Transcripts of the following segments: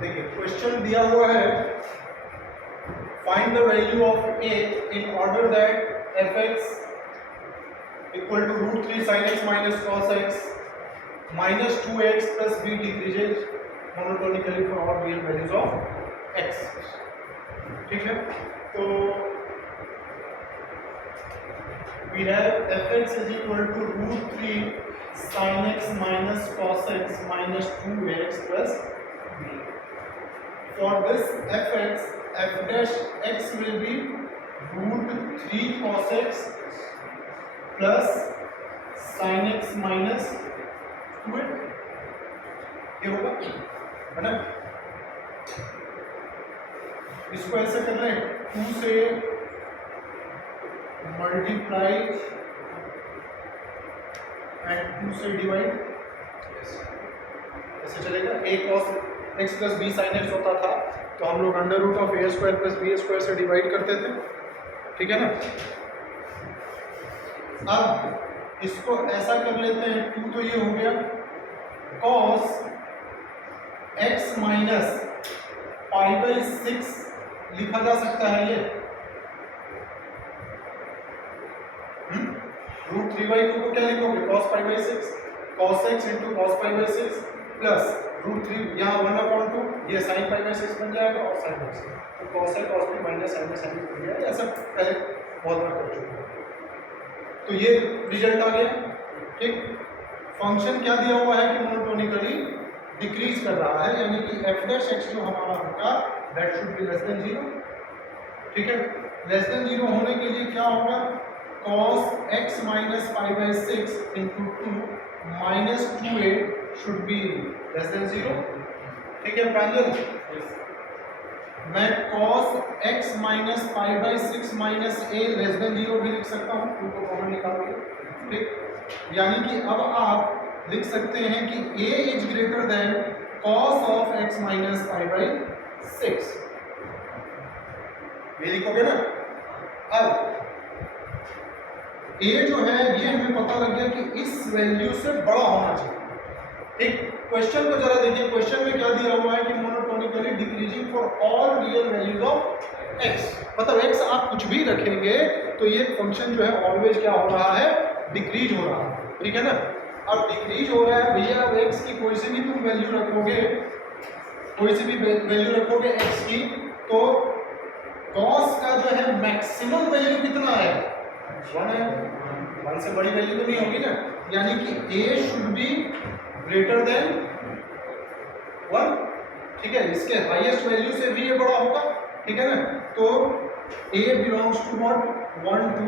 देखिए क्वेश्चन दिया हुआ है, find the value of a in order that f(x) equal to √3 sin x minus cos x minus 2x plus b decreases monotonically for all real values of x। ठीक है, तो we have f(x) is equal to √3 sin x minus cos x minus 2x plus b. For this f(x), f dash x will be √3 cos x plus sin x minus 2x। ये होगा, है ना? इसको ऐसे कर लें, 2 से मल्टीप्लाई एंड 2 से डिवाइड, ऐसे चलेगा। a cos x plus b sin x होता था तो हम लोग √a² प्लस b² से डिवाइड करते थे, ठीक है ना? अब इसको ऐसा कर लेते हैं, 2 तो ये हो गया, cos x माइनस π/6 लिखा जा सकता है ये √3/2 को क्या लिखोगे, cos π/6, cos x into cos π/6 plus √3 यहाँ 1/2, ये sin π/6 बन जाएगा और sin x, तो cos a cos b minus sin a sin b बन गया। ऐसा पहले बहुत बार कर चुके हैं, तो ये रिजल्ट आ गया। ठीक, फंक्शन क्या दिया हुआ है कि मोनोटोनिकली डिक्रीज कर रहा है, यानी कि f' जो हमारा होगा that should be less than 0। ठीक है, लेस देन 0 होने के लिए क्या होगा, cos x minus π/6 into 2 minus 2a should be less than 0। ठीक है प्रांजल, मैं cos x minus π/6 minus a less than 0 भी लिख सकता हूँ, 2 को कॉमन निकाल के। ठीक, यानी कि अब आप लिख सकते हैं कि a is greater than cos of x minus π/6, ये लिखोगे ना। अब a जो है ये हमें पता लग गया कि इस वैल्यू से बड़ा होना चाहिए। ठीक, क्वेश्चन को जरा देखिए, क्वेश्चन में क्या दिया हुआ है कि monotonically decreasing for all real values of x, मतलब x आप कुछ भी रखेंगे तो ये फंक्शन जो है ऑलवेज क्या हो रहा है, डिक्रीज हो रहा है। ठीक है ना, अब डिक्रीज हो रहा है भैया, अब x की कोई सी भी तुम वैल्यू रखोगे, कोई सी भी वैल्यू रखोगे x की, तो cos का जो है मैक्सिमम वैल्यू कितना है, 1 है, 1 से बड़ी वैल्यू तो नहीं होगी ना, यानी कि a should be greater then 1। ठीक है, इसके हाईएस्ट वैल्यू से भी ये बड़ा होगा। ठीक है ना, तो a belongs to what, 1 to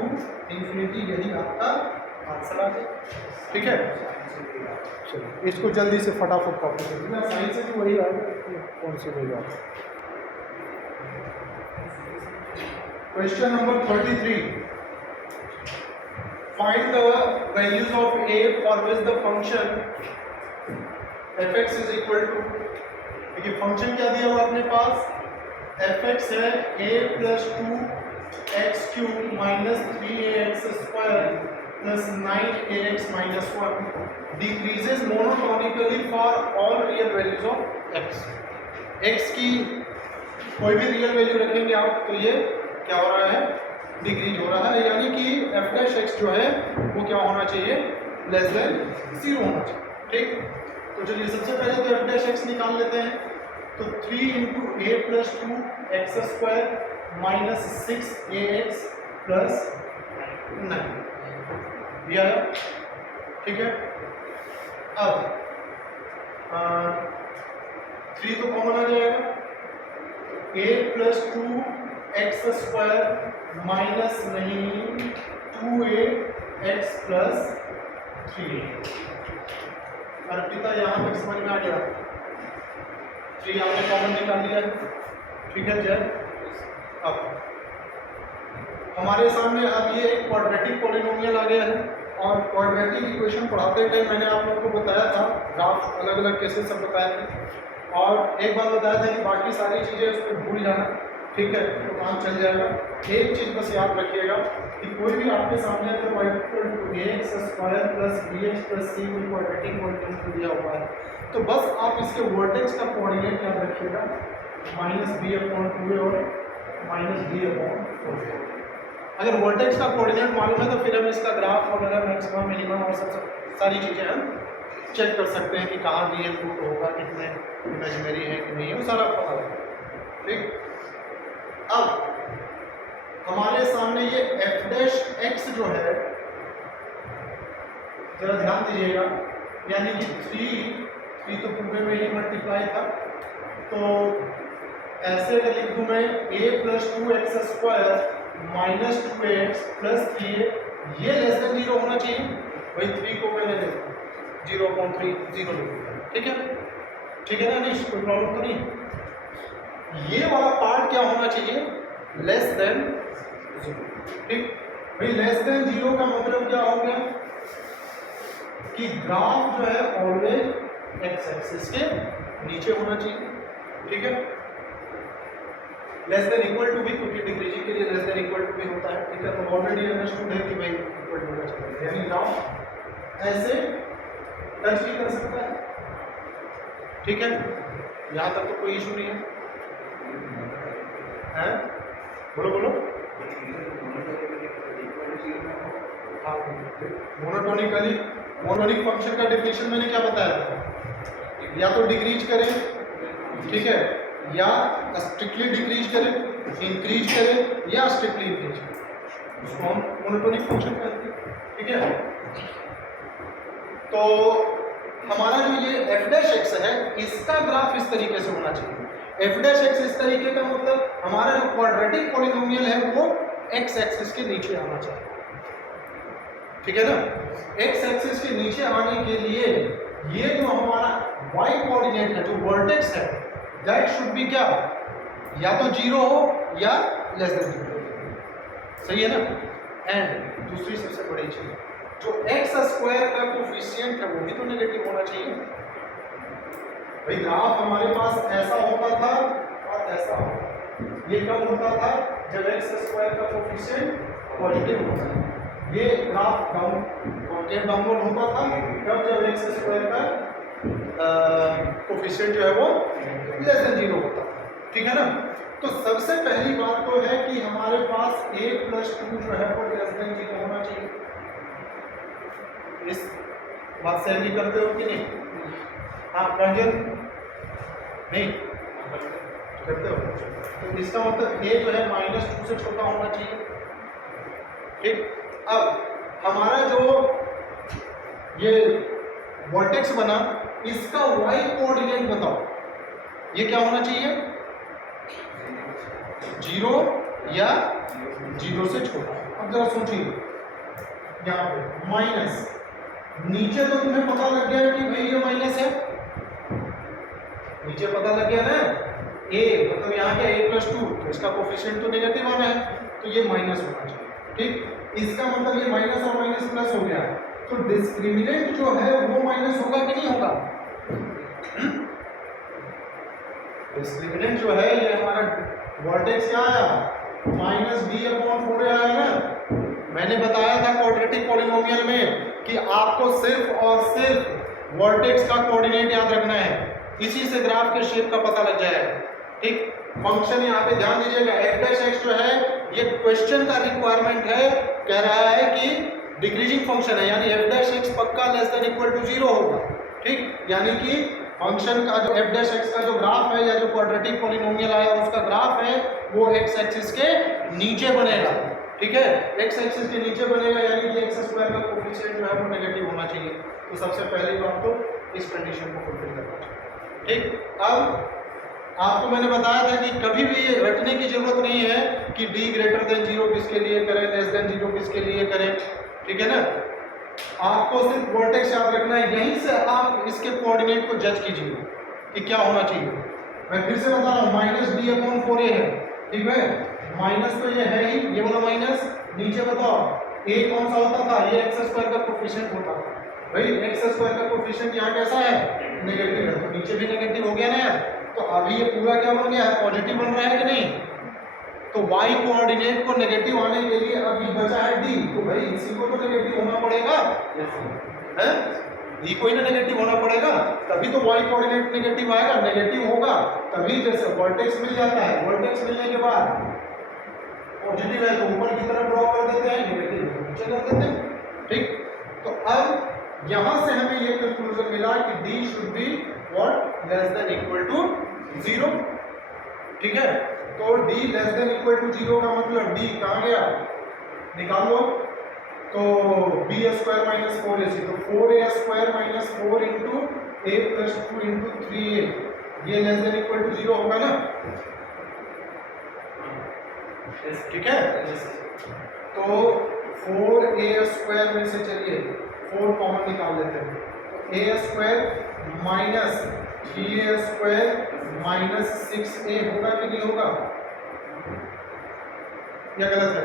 infinity, यही आपका आंसर आ गया। ठीक है, चलो इसको जल्दी से फटाफट कॉपी कर लेना, साइंस से भी वही आएगा, कौन सी वही आएगा। Question number 33, find the values of a for which the function f(x) is equal to, देखिए फंक्शन क्या दिया हुआ अपने पास, f(x) है a plus 2x³ minus 3ax² plus 9ax minus 1 decreases monotonically for all real values of x। x की कोई भी real value रखेंगे आप तो ये क्या हो रहा है, डिक्रीज हो रहा है, यानी कि f' जो है वो क्या होना चाहिए, लेस देन 0 होना चाहिए। ठीक, तो चलिए सबसे पहले तो f' निकाल लेते हैं, तो 3 into a plus 2x² minus 6ax plus 9 दिया है। ठीक है, अब 3 तो कॉमन आ जाएगा, a प्लस 2x² माइनस नहीं 2ax प्लस 3a। अर्पिता यहाँ तक समझ में आ गया, 3 आपने कॉमन निकाल लिया है। ठीक है जय, अब हमारे सामने अब ये एक क्वाड्रेटिक पॉलिनोमियल आ गया है, और क्वाड्रेटिक इक्वेशन पढ़ाते टाइम मैंने आप लोगों को बताया था, ग्राफ अलग अलग केसेस सब बताए थे, और एक बार बताया था कि बाकी सारी चीज़ें उस पर भूल जाना। ठीक है, तो काम चल जाएगा। एक चीज़ बस याद रखिएगा कि कोई भी आपके सामने अगर y = ax² + bx + c कोई क्वाड्रेटिक पॉलिनोमियल दिया हुआ है। तो बस आप इसके वर्टेक्स का कोऑर्डिनेट याद रखिएगा, -b/2a और -d/4a। अगर वर्टेक्स का कोऑर्डिनेट मालूम है तो फिर हम इसका ग्राफ वगैरह मैक्सिमम मिनिमम और सब सारी चीज़ें हम चेक कर सकते हैं कि कहाँ रियल रूट होगा, कितने इमेजिनरी है कि नहीं है, वो सारा पता लगेगा। ठीक, अब हमारे सामने ये f' जो है, जरा ध्यान दीजिएगा, यानी कि 3 तो पूरे में ही मल्टीप्लाई था, तो ऐसे अगर लिख दूँ मैं a + 2x² - 2ax + 3a, ये लेस देन 0 होना चाहिए। भाई 3 को मैंने 0.3 0 लिख दिया, ठीक है, ठीक है ना, नहीं कोई प्रॉब्लम तो नहीं। ये वाला पार्ट क्या होना चाहिए, लेस देन 0। ठीक भाई, लेस देन 0 का मतलब क्या हो गया कि ग्राफ जो है ऑलवेज एक्स एक्सिस के नीचे होना चाहिए। ठीक है, लेस देन इक्वल टू भी, क्योंकि डिक्रीजिंग के लिए लेस देन इक्वल टू भी होता है। ठीक है, तो ऑलरेडी अंडरस्टूड है कि भाई इक्वल टू का चाहिए, यानी ग्राफ ऐसे टच भी कर सकता है। ठीक है, यहाँ तक तो कोई इशू नहीं है, बोलो बोलो। हाँ, मोनोटोनिकली, मोनोटोनिक फंक्शन का डेफिनेशन मैंने क्या बताया था, या तो डिक्रीज करें, ठीक है, या स्ट्रिक्टली डिक्रीज करें, इंक्रीज करें, या स्ट्रिक्टली इंक्रीज करें, उसको हम मोनोटोनिक फंक्शन कहते हैं। ठीक है, तो हमारा जो ये f' है, इसका ग्राफ इस तरीके से होना चाहिए। f' इस तरीके का मतलब हमारा जो क्वाड्रेटिक पॉलिनोमियल है वो x एक्सिस के नीचे आना चाहिए। ठीक है ना, x एक्सिस के नीचे आने के लिए ये जो हमारा y कोऑर्डिनेट है, जो वर्टेक्स है, दैट शुड बी क्या, या तो 0 हो या लेस देन 0। सही है ना। एंड दूसरी सबसे बड़ी चीज, जो x² का कोफिशिएंट है वो भी तो नेगेटिव होना चाहिए। भाई ग्राफ हमारे पास ऐसा होता था और ऐसा होता था, ये कब होता था जब x² का कोफिशिएंट पॉजिटिव होता था, ये ग्राफ डाउनवर्ड होता था तब जब x² का कोफिशिएंट जो है वो लेस देन 0 होता था। ठीक है ना, तो सबसे पहली बात तो है कि हमारे पास a + 2 जो है वो लेस देन 0 होना चाहिए। इस बात से एग्री करते हो कि नहीं? हाँ, प्रांजल नहीं करते हो, तो इसका मतलब a जो है -2 से छोटा होना चाहिए। ठीक, अब हमारा जो ये वर्टेक्स बना, इसका y कोऑर्डिनेट बताओ, ये क्या होना चाहिए, 0 या 0 से छोटा। अब जरा सोचिए, यहाँ पे माइनस, नीचे तो तुम्हें पता लग गया कि भाई ये माइनस है, नीचे पता लग गया ना, a मतलब यहाँ पे a + 2, तो इसका कोफिशिएंट तो नेगेटिव आना है, तो ये माइनस होना चाहिए। ठीक, इसका मतलब ये माइनस और माइनस प्लस हो गया, तो डिस्क्रिमिनेंट जो है वो माइनस होगा कि नहीं होगा? डिस्क्रिमिनेंट जो है ये हमारा वर्टेक्स क्या आया, -b/4a आया ना। मैंने बताया था क्वाड्रेटिक पॉलिनोमियल में कि आपको सिर्फ और सिर्फ वर्टेक्स का कोऑर्डिनेट याद रखना है, इसी से ग्राफ के शेप का पता लग जाएगा। ठीक, फंक्शन यहाँ पे ध्यान दीजिएगा, f' जो है ये क्वेश्चन का रिक्वायरमेंट है, कह रहा है कि डिक्रीजिंग फंक्शन है, यानी f' पक्का लेस देन इक्वल टू 0 होगा। ठीक, यानी कि फंक्शन का जो f' का जो ग्राफ है या जो क्वाड्रेटिक पॉलिनोमियल आया उसका ग्राफ है वो x एक्सिस के नीचे बनेगा। ठीक है, x एक्सिस के नीचे बनेगा, यानी कि x² का कोफिशिएंट जो है वो नेगेटिव होना चाहिए। तो सबसे पहली बात तो इस कंडीशन को फुलफिल करना चाहिए। ठीक, अब आपको मैंने बताया था कि कभी भी रटने की जरूरत नहीं है कि d > 0 किसके लिए करें, लेस देन 0 किसके लिए करें। ठीक है ना, आपको सिर्फ वर्टेक्स याद रखना है, यहीं से आप इसके कोऑर्डिनेट को जज कीजिए कि क्या होना चाहिए। मैं फिर से बता रहा हूँ, -b/4a है। ठीक है, माइनस तो ये है ही, ये वाला माइनस, नीचे बताओ a कौन सा होता था, ये x² का कोफिशिएंट होता था। भाई x² का कोफिशिएंट यहाँ कैसा है, नेगेटिव है, तो नीचे भी नेगेटिव हो गया ना यार। तो अभी ये पूरा क्या बन गया है, पॉजिटिव बन रहा है कि नहीं? तो y कोऑर्डिनेट को नेगेटिव आने के लिए अभी बचा है d, तो भाई इसी को तो नेगेटिव होना पड़ेगा, है? ये कोई ना नेगेटिव होना पड़ेगा, तभी तो वाई कोऑर्डिनेट नेगेटिव आएगा। नेगेटिव होगा तभी, जैसे वर्टेक्स मिल जाता है, वर्टेक्स मिलने के बाद पॉजिटिव है तो ऊपर की तरफ ड्रॉ कर देते हैं, नेगेटिव है तो नीचे कर देते हैं। ठीक, तो अब यहां से हमें ये कंक्लूजन मिला कि d should be what less than equal to 0। ठीक है, तो d less than equal to 0 का मतलब d कहां गया, निकाल लो। तो बी स्क्वायर माइनस 4ac, तो 4a स्क्वायर माइनस 4 इंटू ए प्लस 2 इंटू 3a, ये लेस देन इक्वल टू 0 होगा ना। ठीक है, तो 4a स्क्वायर में से चलिए 4 कॉमन निकाल लेते हैं, तो a square minus 3a square minus 6a होगा कि नहीं होगा, या गलत है?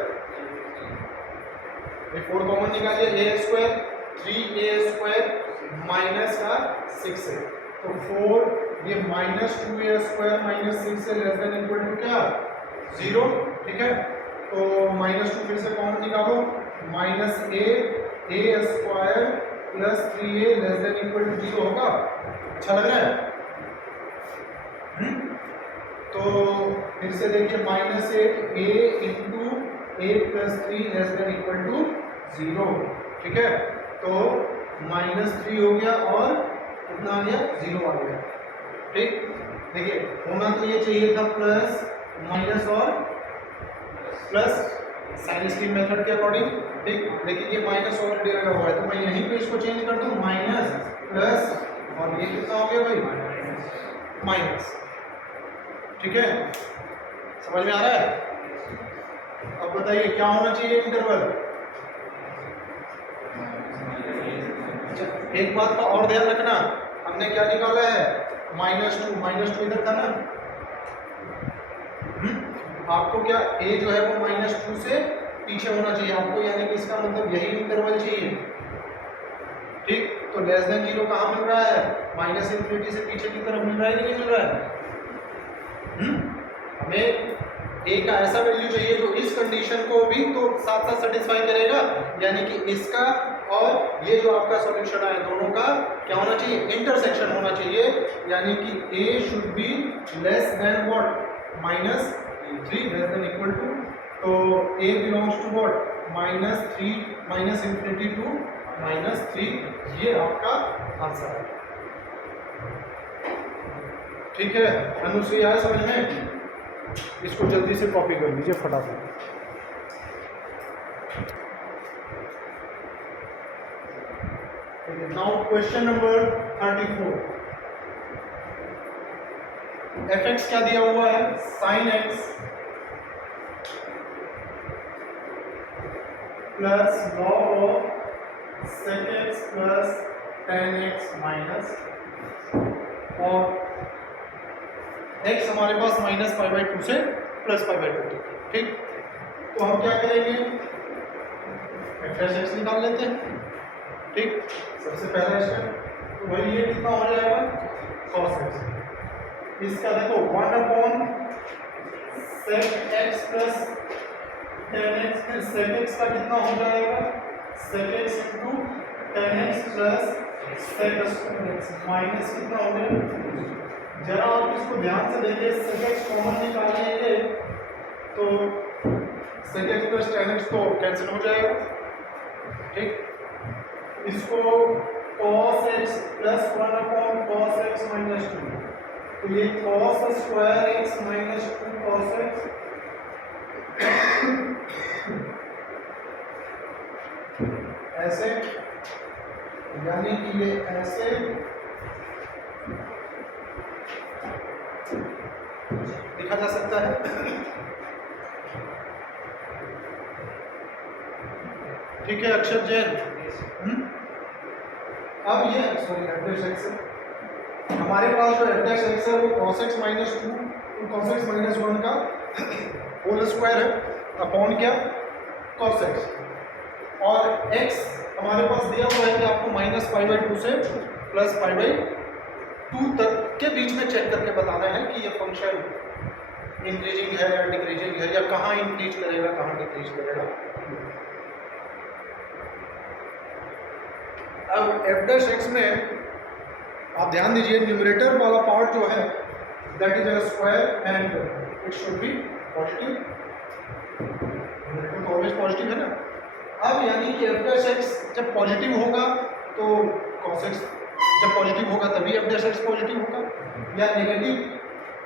4 कॉमन निकालिए, a square 3a square minus का 6a, तो 4 ये माइनस 2a स्क्वायर माइनस 6 से लेस देन इक्वल टू क्या 0। ठीक है, तो माइनस 2 फिर से कॉमन निकालो, minus a square plus 3a less than equal to 0 होगा। अच्छा लग रहा है? तो फिर से देखिए minus a into a plus 3 less than equal to 0। ठीक है, तो माइनस 3 हो गया और कितना आ गया, 0 आ गया। ठीक, देखिए होना तो ये चाहिए था प्लस माइनस और प्लस साइन स्क्रीन मेथड के अकॉर्डिंग। ठीक, लेकिन ये माइनस ऑलरेडी लगा हुआ है, तो मैं यहीं पे इसको चेंज कर दूं, माइनस प्लस, और ये कितना हो गया भाई, माइनस। ठीक है, समझ में आ रहा है? अब बताइए क्या होना चाहिए इंटरवल। एक बात का और ध्यान रखना, हमने क्या निकाला है, माइनस टू इधर था ना। आपको क्या a जो है वो -2 से पीछे होना चाहिए आपको, यानी कि इसका मतलब यही इंटरवल चाहिए। ठीक, तो लेस देन 0 कहाँ मिल रहा है, माइनस इन्फिनिटी से पीछे की तरफ मिल रहा है कि नहीं मिल रहा है? हमें a का ऐसा वैल्यू चाहिए जो इस कंडीशन को भी तो साथ साथ सेटिस्फाई करेगा, यानी कि इसका और ये जो आपका सॉल्यूशन है दोनों का क्या होना चाहिए, इंटरसेक्शन होना चाहिए, यानी कि a should be less than what, -3 less than equal to, तो a belongs to what, -3 minus infinity to -3, ये आपका आंसर है। ठीक है, अनुसूया है समझ में? इसको जल्दी से कॉपी कर लीजिए फटाफट। नाउ क्वेश्चन नंबर 34, fx क्या दिया हुआ है, sin x plus log of sec x plus tan x minus, और x हमारे पास -π/2 से +π/2 तक। ठीक, तो हम क्या करेंगे, f(x) निकाल लेते हैं। ठीक, सबसे पहला स्टेप तो वही ये कितना हो जाएगा, cos x। इसका देखो 1/sec x plus tan x, फिर sec x का कितना हो जाएगा, sec x into tan x plus sec x minus कितना हो गया। जरा आप इसको ध्यान से देखिए, sec x कॉमन निकालेंगे तो sec x plus tan x तो कैंसिल हो जाएगा। ठीक, इसको cos x plus 1/cos x minus 2, तो ये cos square x minus 2 cos x, ऐसे, यानी कि ये ऐसे लिखा जा सकता है। ठीक है अक्षर जैन, अब ये सॉरी f(x) हमारे पास जो f(x) है वो cos x minus 2 cos x minus 1 का होल स्क्वायर है अपॉन क्या, cos x, और x हमारे पास दिया हुआ है कि आपको -π/2 से +π/2 तक के बीच में चेक करके बताना है कि ये फंक्शन इंक्रीजिंग है या डिक्रीजिंग है, या कहाँ इंक्रीज करेगा कहाँ डिक्रीज करेगा। अब एफ डैश एक्स में आप ध्यान दीजिए, न्यूमरेटर वाला पार्ट जो है that is a square and it should be positive, numerator तो ऑलवेज पॉजिटिव है ना। अब यानी कि एफ डैश एक्स जब पॉजिटिव होगा तो कॉस एक्स, जब पॉजिटिव होगा तभी एफ डैश एक्स पॉजिटिव होगा, या नेगेटिव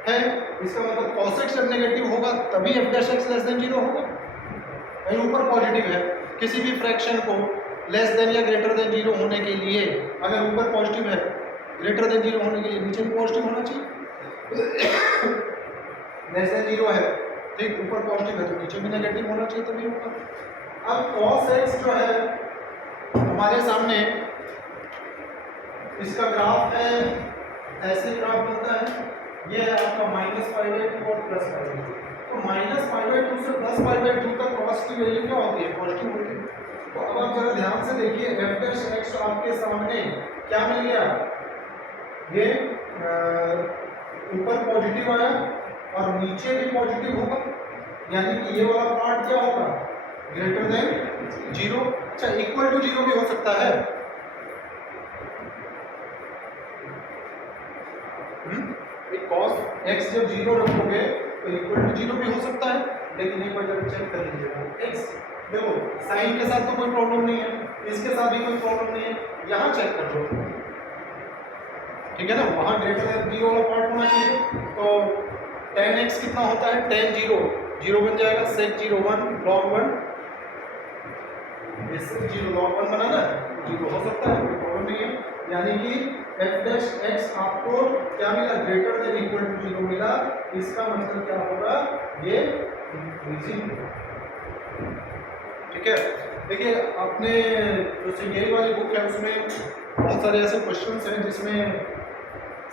है इसका मतलब कॉस एक्स जब नेगेटिव होगा तभी F dash x less than 0 होगा। कहीं ऊपर पॉजिटिव है, किसी भी फ्रैक्शन को लेस देन या ग्रेटर देन 0 होने के लिए अगर ऊपर पॉजिटिव है, ग्रेटर देन 0 होने के लिए नीचे भी पॉजिटिव होना चाहिए। लेस देन 0 है, ठीक, ऊपर पॉजिटिव है तो नीचे भी नेगेटिव होना चाहिए तभी होगा। अब cos x जो है हमारे सामने, इसका ग्राफ है, ऐसे ग्राफ बनता है, ये है आपका -π/2 और +π/2। तो -π/2 से +π/2 तक cos की वैल्यू क्या होती है? पॉजिटिव होती है। तो अब आप जरा ध्यान से देखिए, f डैश x आपके सामने क्या मिल गया? ये ऊपर पॉजिटिव आया और नीचे भी पॉजिटिव होगा, यानी कि ये वाला पार्ट क्या होगा? Greater than 0। अच्छा, इक्वल टू 0 भी हो सकता है। cos x जब 0 रखोगे तो इक्वल टू 0 भी हो सकता है, लेकिन एक बार जब चेक कर लीजिएगा x, देखो साइन के साथ तो कोई प्रॉब्लम नहीं है, इसके साथ भी कोई प्रॉब्लम नहीं है, यहाँ चेक कर लो, ठीक है ना, वहाँ ग्रेटर देन 0 वाला पार्ट होना चाहिए। तो tan x कितना होता है? tan 0 0 बन जाएगा, sec 0 1 log 1, ये sec 0 log 1 बना ना, 0 हो सकता है, कोई प्रॉब्लम नहीं है। यानी कि f डैश x आपको क्या मिला? ग्रेटर देन इक्वल टू 0 मिला। इसका मतलब क्या होगा? ये इंक्रीजिंग, ठीक है। देखिए आपने जो यही वाली बुक है उसमें बहुत सारे ऐसे क्वेश्चंस हैं जिसमें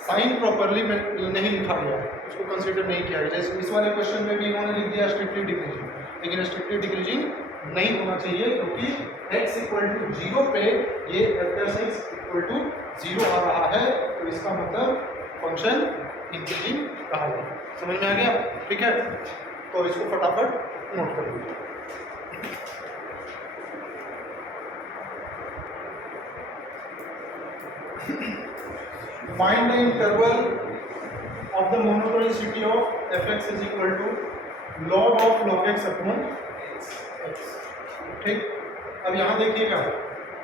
साइन प्रॉपरली नहीं लिखा गया है, उसको कंसीडर नहीं किया गया। जैसे इस वाले क्वेश्चन में भी इन्होंने लिख दिया स्ट्रिक्टली डिक्रीजिंग, लेकिन स्ट्रिक्टली डिक्रीजिंग नहीं होना चाहिए, क्योंकि x इक्वल टू 0 पे ये f dash x equal to 0 आ रहा है, तो इसका मतलब फंक्शन इंक्रीजिंग कहा जाए। समझ में आ गया? ठीक है, तो इसको फटाफट नोट कर लीजिए। Find the interval of the monotonicity of f(x) is equal to log of log x upon x। ठीक, अब यहाँ देखिएगा,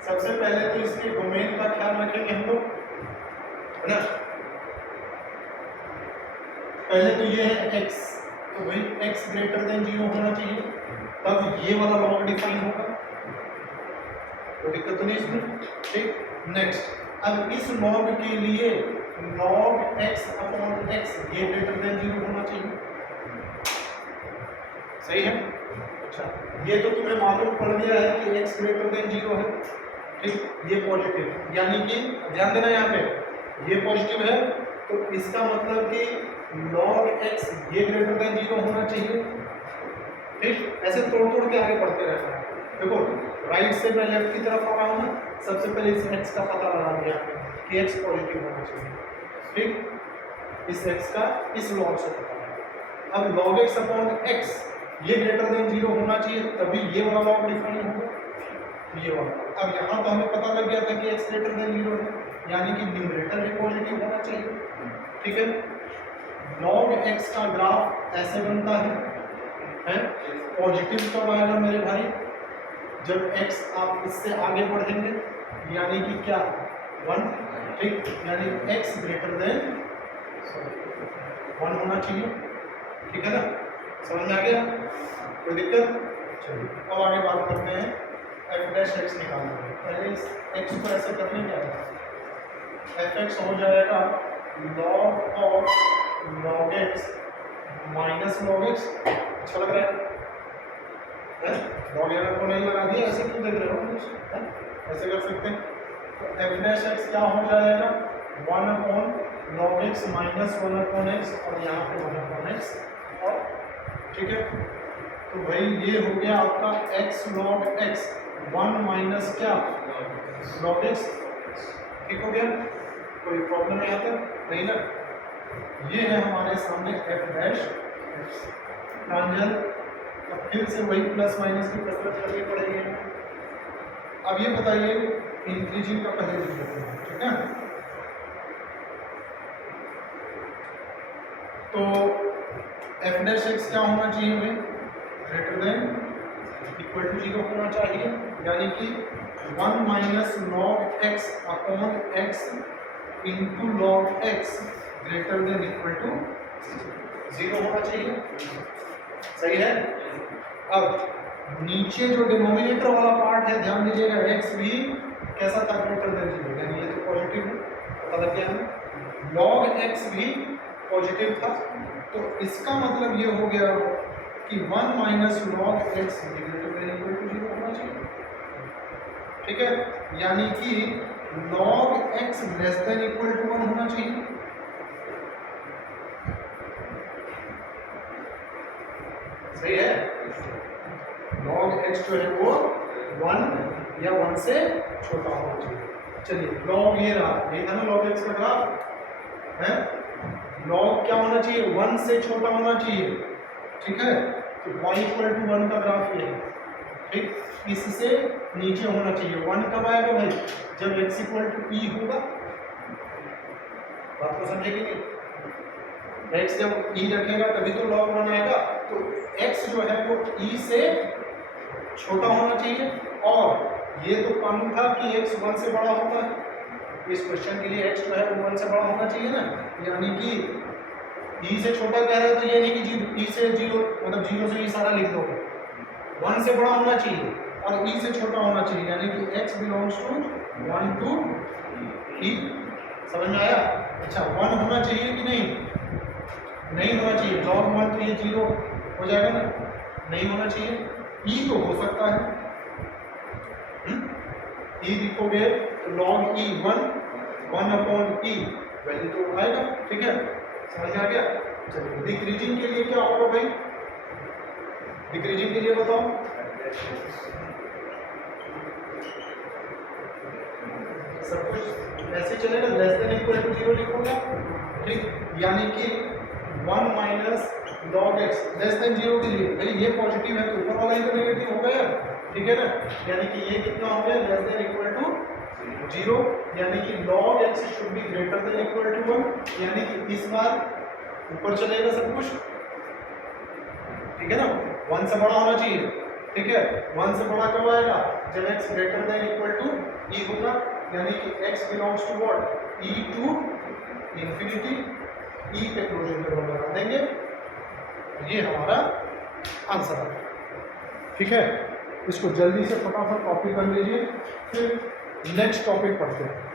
सबसे पहले तो इसके डोमेन का ख्याल रखेंगे हम लोग, है ना। पहले तो ये है x, तो भाई x ग्रेटर देन 0 होना चाहिए, तब ये वाला लॉग डिफाइन होगा, कोई दिक्कत तो नहीं इसमें। ठीक, नेक्स्ट, अब इस लॉग के लिए log x अपॉन x ये ग्रेटर देन 0 होना चाहिए, सही है। अच्छा, ये तो तुम्हें मालूम पड़ गया है कि x ग्रेटर देन 0 है, ठीक, ये पॉजिटिव, यानी कि ध्यान देना यहाँ पे ये पॉजिटिव है, तो इसका मतलब कि log x ये ग्रेटर देन 0 होना चाहिए। ठीक, ऐसे तोड़ तोड़ के आगे बढ़ते रहना है। देखो राइट से मैं लेफ्ट की तरफ आ रहा हूँ ना, सबसे पहले इस x का पता लगा लिया कि x पॉजिटिव होना चाहिए। ठीक, इस x का इस log से पता लगा। अब log x अपॉन x ये ग्रेटर देन 0 होना चाहिए, तभी ये वाला log डिफाइन होगा, ये वाला। अब यहाँ तो हमें पता लग गया था कि x ग्रेटर देन 0 है, यानी कि न्यूमरेटर भी पॉजिटिव होना चाहिए। ठीक है, log x का ग्राफ ऐसे बनता है पॉजिटिव कब आएगा मेरे भाई? जब x आप इससे आगे बढ़ेंगे, यानी कि क्या 1, ठीक, यानी x ग्रेटर देन 1 होना चाहिए, ठीक है ना। समझ में आ गया? कोई दिक्कत? चलिए अब आगे बात करते हैं f डैश x निकालना है। पहले इस x को ऐसे कर लेंगे, f(x) हो जाएगा log of log x minus log x। अच्छा लग रहा है? लॉग को नहीं लगा दिया, ऐसे क्यों देख रहे हो? ऐसे कर सकते हैं, तो f डैश x क्या हो जाएगा? 1 upon log x minus 1 upon x, और यहाँ पे 1 अपॉन x, और ठीक है, तो भाई ये हो गया आपका x log x, 1 माइनस क्या log x, ठीक हो गया। कोई प्रॉब्लम नहीं आता? नहीं ना। ये है हमारे सामने f डैश x। ट्रांजल, अब फिर से वही प्लस माइनस की कसरत करनी पड़ेगी। अब ये बताइए इंक्रीजिंग का पहले लिख देते हैं, ठीक है। तो एफ डैश एक्स क्या होना चाहिए हमें, ग्रेटर देन इक्वल टू 0 होना चाहिए, यानी कि 1 minus log x upon x into log x greater than equal to 0 होना चाहिए, सही है। अब नीचे जो डिनोमिनेटर वाला पार्ट है ध्यान दीजिएगा, एक्स भी कैसा था, ग्रेटर देन 0, यानी ये तो पॉजिटिव है, पता लग गया हमें। लॉग एक्स भी पॉजिटिव था, तो इसका मतलब ये हो गया कि 1 minus log x greater than equal to 0 होना चाहिए, ठीक है। यानी कि log x less than equal to 1 होना चाहिए, सही है। लॉग एक्स जो है वो 1 या 1 से छोटा होना चाहिए। चलिए लॉग ये रहा, यही था ना लॉग एक्स का ग्राफ है। लॉग क्या होना चाहिए, 1 से छोटा होना चाहिए, ठीक है। तो y इक्वल टू 1 का ग्राफ ये है, ठीक। इससे नीचे होना चाहिए। 1 कब आएगा भाई, जब x इक्वल टू e होगा, बात को समझे कि नहीं। x जब e रखेगा तभी तो log 1 आएगा, तो x जो है वो e से छोटा होना चाहिए। और ये तो कानून था कि x 1 से बड़ा होता है, इस क्वेश्चन के लिए x जो है वो 1 से बड़ा होना चाहिए ना, यानी कि e से छोटा कह रहा है, तो ये नहीं कि e से 0 मतलब 0 से ये सारा लिख दोगे, 1 से बड़ा होना चाहिए और e से छोटा होना चाहिए, यानी कि x belongs to 1 to e। समझ में आया। अच्छा 1 होना चाहिए कि नहीं, नहीं होना चाहिए, log 1 तो ये 0 हो जाएगा ना, नहीं होना चाहिए। e तो हो सकता है, e लिखोगे तो log e 1 upon e value तो आएगा, ठीक है। समझ आ गया। चलिए डिक्रीजिंग के लिए क्या होगा भाई, डिक्रीजिंग के लिए बताओ, सब कुछ ऐसे चलेगा, लेस देन इक्वल टू 0 लिखूंगा, ठीक। यानी कि 1 minus log x less than 0 के लिए, भाई ये पॉजिटिव है तो ऊपर वाला ही तो नेगेटिव होगा यार, ठीक है ना। यानी कि ये कितना हो गया, लेस देन इक्वल टू 0, यानी कि log x should be greater than equal to 1, यानी कि इस बार ऊपर चलेगा सब कुछ, ठीक है ना। 1 से बड़ा होना चाहिए, ठीक है। 1 से बड़ा कब आएगा, जब x greater than equal to e होगा, यानी कि x belongs to what, e to infinity, e पे क्लोजर इंटरवल लगा देंगे, ये हमारा आंसर है, ठीक है। इसको जल्दी से फटाफट कॉपी कर लीजिए, फिर नेक्स्ट टॉपिक पढ़ते हैं।